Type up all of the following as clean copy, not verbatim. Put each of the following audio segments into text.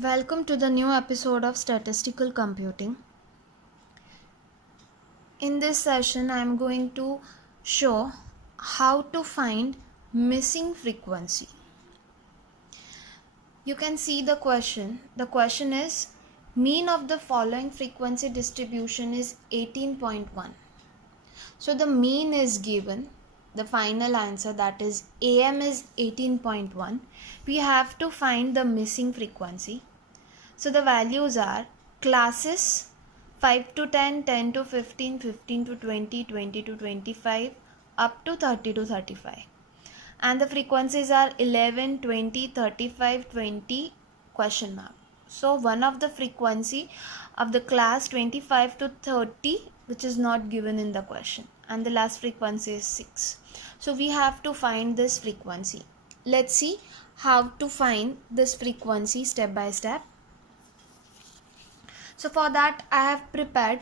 Welcome to the new episode of Statistical Computing. In this session, I am going to show how to find missing frequency. You can see the question. The question is mean of the following frequency distribution is 18.1. So the mean is given. The final answer, that is AM, is 18.1. We have to find the missing frequency. So the values are classes 5 to 10, 10 to 15, 15 to 20, 20 to 25, up to 30 to 35. And the frequencies are 11, 20, 35, 20, question mark. So one of the frequency of the class 25 to 30, which is not given in the question. And the last frequency is 6. So we have to find this frequency. Let's see how to find this frequency step by step. So for that I have prepared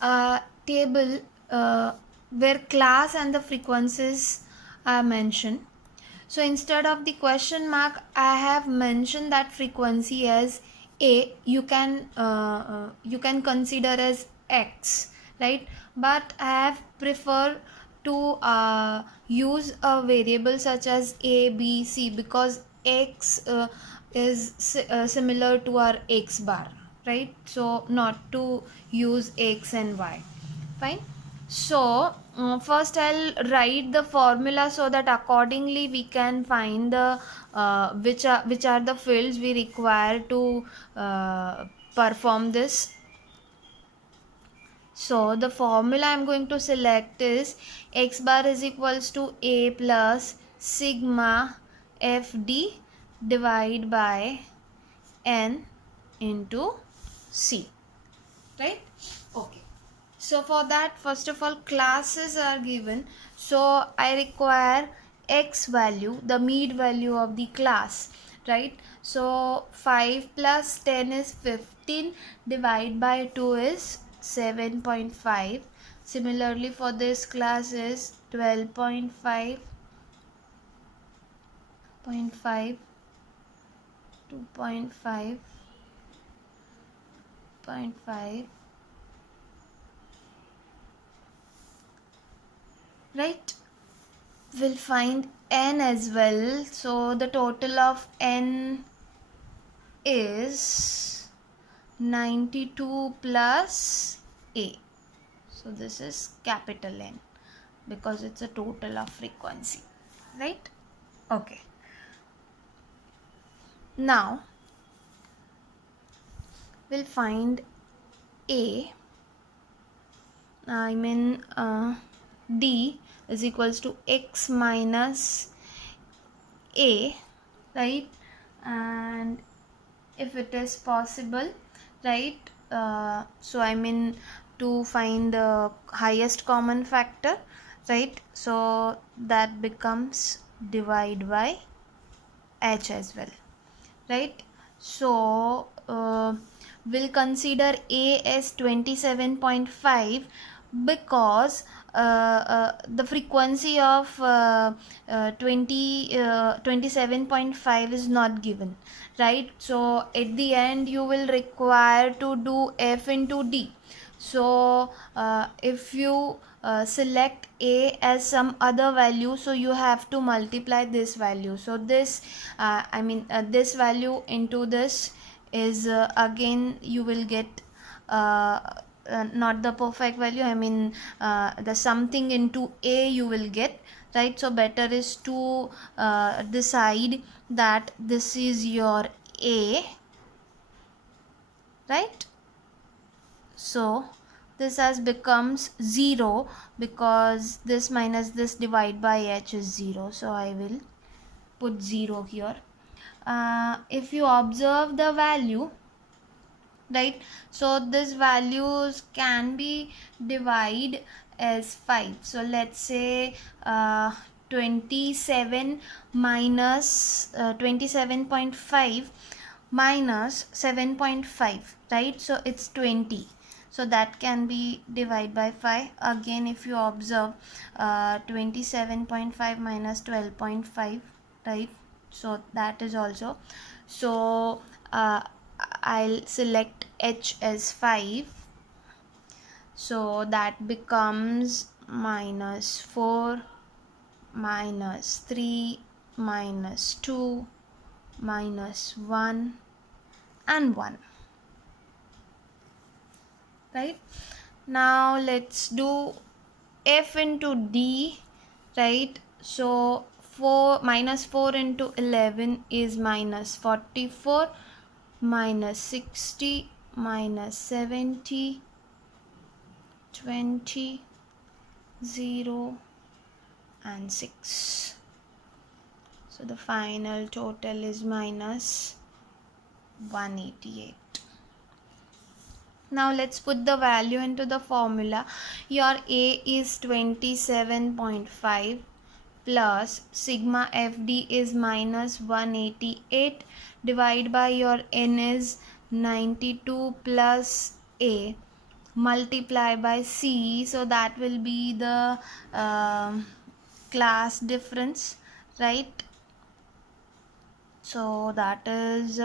a table where class and the frequencies are mentioned. So instead of the question mark, I have mentioned that frequency as A. You can consider as X, right? But I have preferred to use a variable such as A, B, C because X is similar to our X bar, right? So not to use X and Y. Fine. So first I'll write the formula so that accordingly we can find the which are the fields we require to perform this. So the formula I'm going to select is X bar is equals to A plus sigma FD divided by N into C, right? Okay. So for that, first of all, classes are given. So I require X value, the mean value of the class, right? So 5 plus 10 is 15, divided by 2 is 7.5. Similarly for this class is 12.5, 0.5, 2.5, 0.5, right? We'll find N as well. So the total of N is 92 plus A. So this is capital N because it's a total of frequency, right? Okay. Now we'll find A. D is equals to X minus A, right? And if it is possible, right, to find the highest common factor, right? So that becomes divide by H as well, right? So we'll consider A as 27.5 because the frequency of 27.5 is not given, right? So at the end you will require to do F into D. So if you select A as some other value, so you have to multiply this value. So this this value into this is again you will get not the perfect value, the something into A you will get, right? So better is to decide that this is your A, right? So this has becomes 0 because this minus this divide by H is 0. So I will put 0 here. If you observe the value, right, so this values can be divided as 5. So let's say 27 minus 27.5 minus 7.5, right? So it's 20. So that can be divided by 5. Again, if you observe 27.5 minus 12.5, right? So that is also. So I'll select h as 5, so that becomes -4, -3, -2, -1 and 1. Right, now let's do f into d. Right, so 4 into 11 is -44, -60, -70, 20, 0 and 6. So the final total is -188. Now let's put the value into the formula. Your A is 27.5 plus sigma FD is -188 divided by your N is 92 plus A multiply by C, so that will be the class difference, right? So that is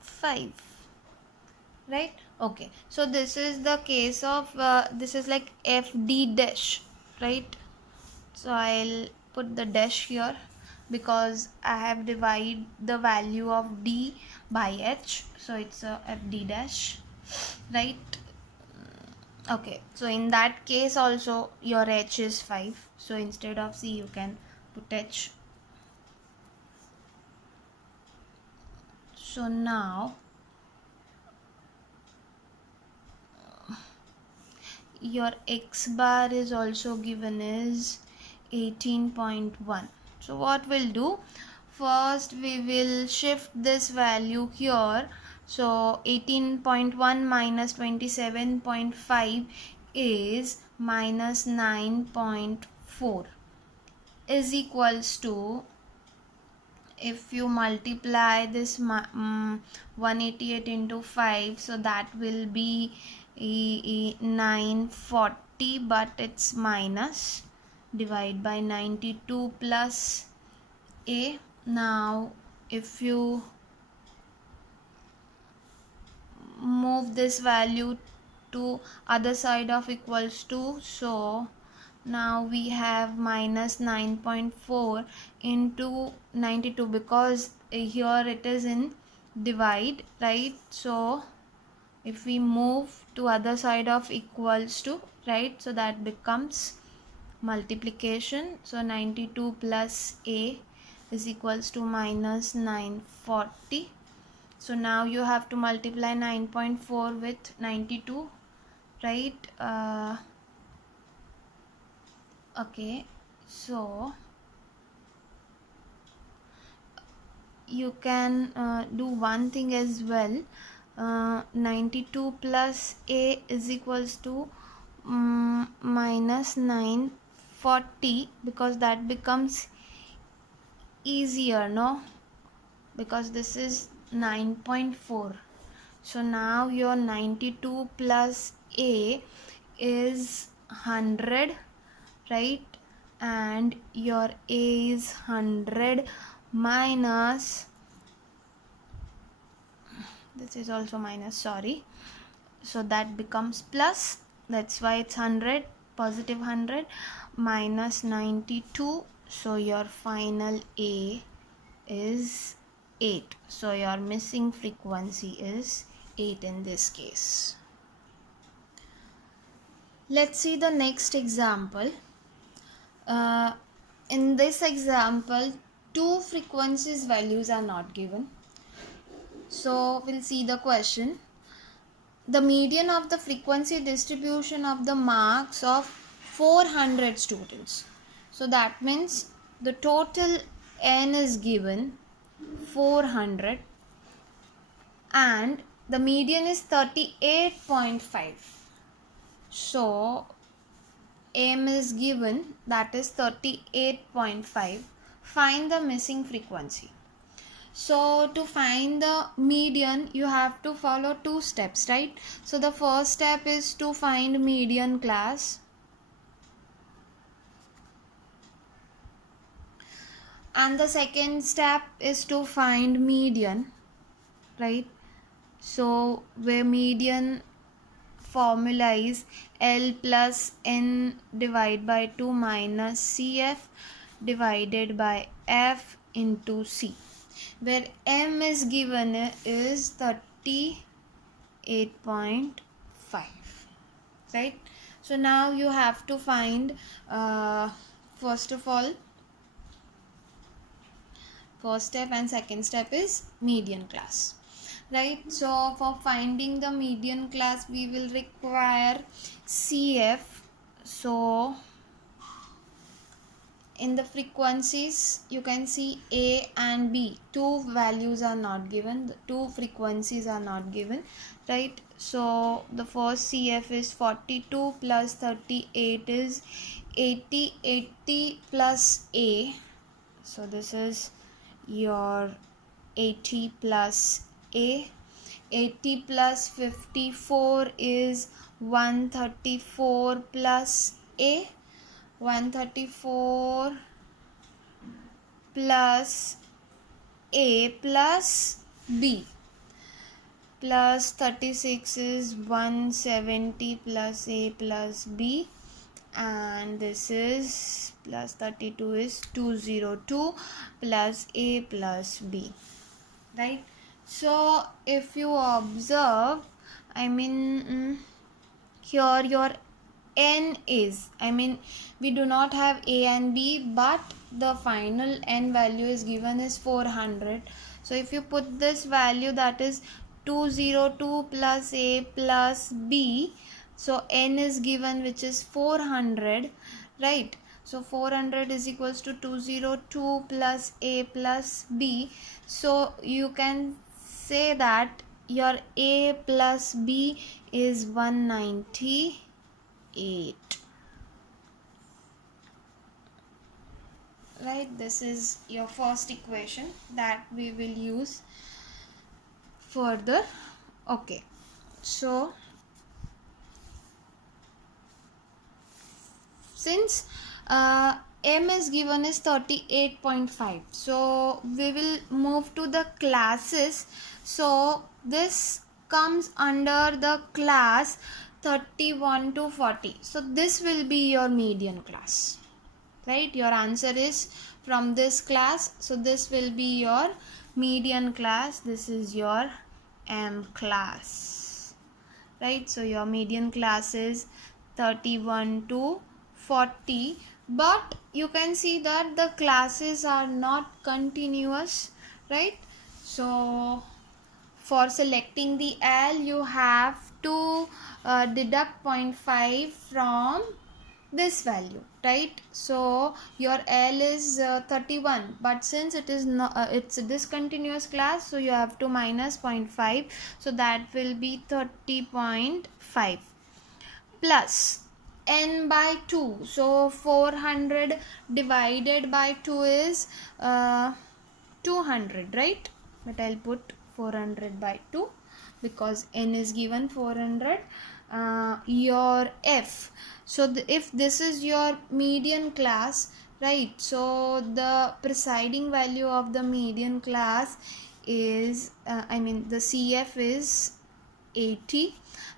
5, right? Okay, so this is the case of this is like FD dash, right? So I'll put the dash here because I have divided the value of D by H, so it's a FD dash, right? Okay, so in that case also your H is 5, so instead of C you can put H. So now your X bar is also given as 18.1. so what we'll do, first we will shift this value here. So 18.1 minus 27.5 is -9.4 is equals to, if you multiply this 188 into 5, so that will be 940, but it's minus, divide by 92 plus A. Now if you move this value to other side of equals to, so now we have -9.4 into 92, because here it is in divide, right? So if we move to other side of equals to, right, so that becomes multiplication. So 92 plus A is equals to -940. So now you have to multiply 9.4 with 92, right? Okay, so you can do one thing as well. 92 plus A is equals to -940, because that becomes easier, no? Because this is 9.4. so now your 92 plus A is 100, right? And your A is 100 minus, this is also minus, sorry, so that becomes plus, that's why it's 100, positive 100 minus 92, so your final A is 8. So your missing frequency is 8 in this case. Let's see the next example. In this example, two frequencies values are not given. So we'll see the question. The median of the frequency distribution of the marks of 400 students. So that means the total N is given 400 and the median is 38.5. So M is given, that is 38.5. Find the missing frequency. So to find the median you have to follow two steps, right? So the first step is to find median class, and the second step is to find median, right? So where median formula is L plus N divided by 2 minus CF divided by F into C, where M is given is 38.5, right? So now you have to find first of all, first step and second step is median class, right? So for finding the median class we will require CF. So in the frequencies you can see A and B, two values are not given, the two frequencies are not given, right? So the first CF is 42 plus 38 is 80, 80 plus A, so this is your 80 plus A. 80 plus 54 is 134 plus A. 134 plus A plus B, plus 36 is 170 plus A plus B, and this is plus 32 is 202 plus A plus B, right? So if you observe, I mean here your N is, I mean we do not have A and B, but the final N value is given is 400. So if you put this value, that is 202 plus A plus B, so N is given which is 400, right? So 400 is equals to 202 plus A plus B. So you can say that your A plus B is 198, right? This is your first equation that we will use further. Okay, so since M is given is 38.5, so we will move to the classes. So this comes under the class 31 to 40, so this will be your median class, right? Your answer is from this class, so this will be your median class. This is your M class, right? So your median class is 31 to 40, but you can see that the classes are not continuous, right? So for selecting the L, you have to deduct 0.5 from this value, right? So your L is 31, but since it is not, it's a discontinuous class, so you have to minus 0.5, so that will be 30.5 plus N by 2. So 400 divided by 2 is 200, right? But I'll put 400 by 2 because N is given 400. Your F, so if this is your median class, right? So the presiding value of the median class is the CF is 80,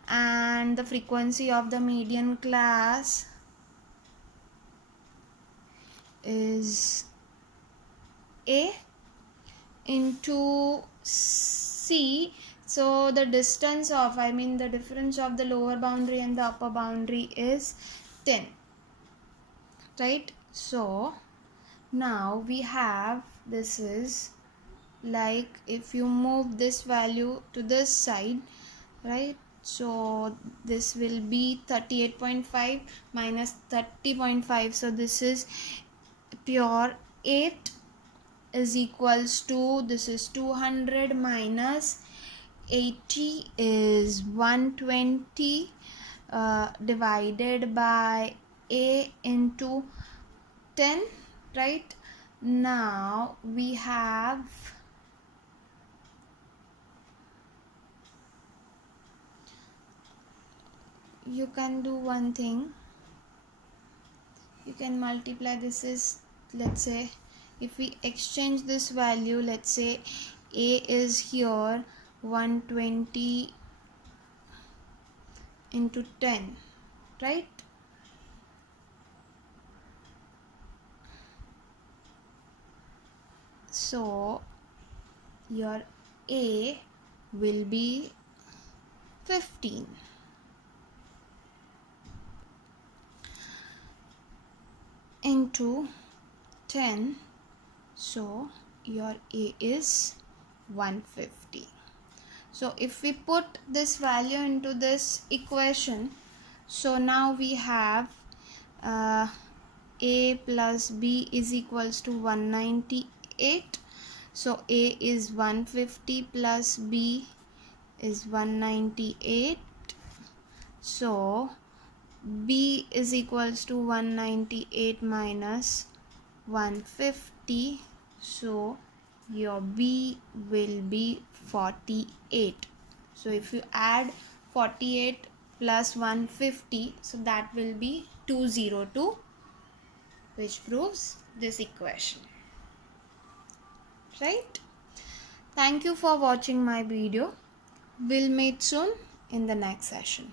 and the frequency of the median class is A into C. So the distance of, the difference of the lower boundary and the upper boundary is 10, right? So now we have, this is like if you move this value to this side, right? So this will be 38.5 minus 30.5, so this is pure 8 is equals to, this is 200 minus 80 is 120 divided by A into 10, right? Now we have, you can do one thing, you can multiply, this is, let's say if we exchange this value, let's say A is here 120 into 10, right? So your A will be 15. Into 10, so your A is 150. So if we put this value into this equation, so now we have A plus B is equals to 198. So A is 150 plus B is 198. So B is equals to 198 minus 150. So your B will be 48. So if you add 48 plus 150, so that will be 202, which proves this equation, right? Thank you for watching my video. We'll meet soon in the next session.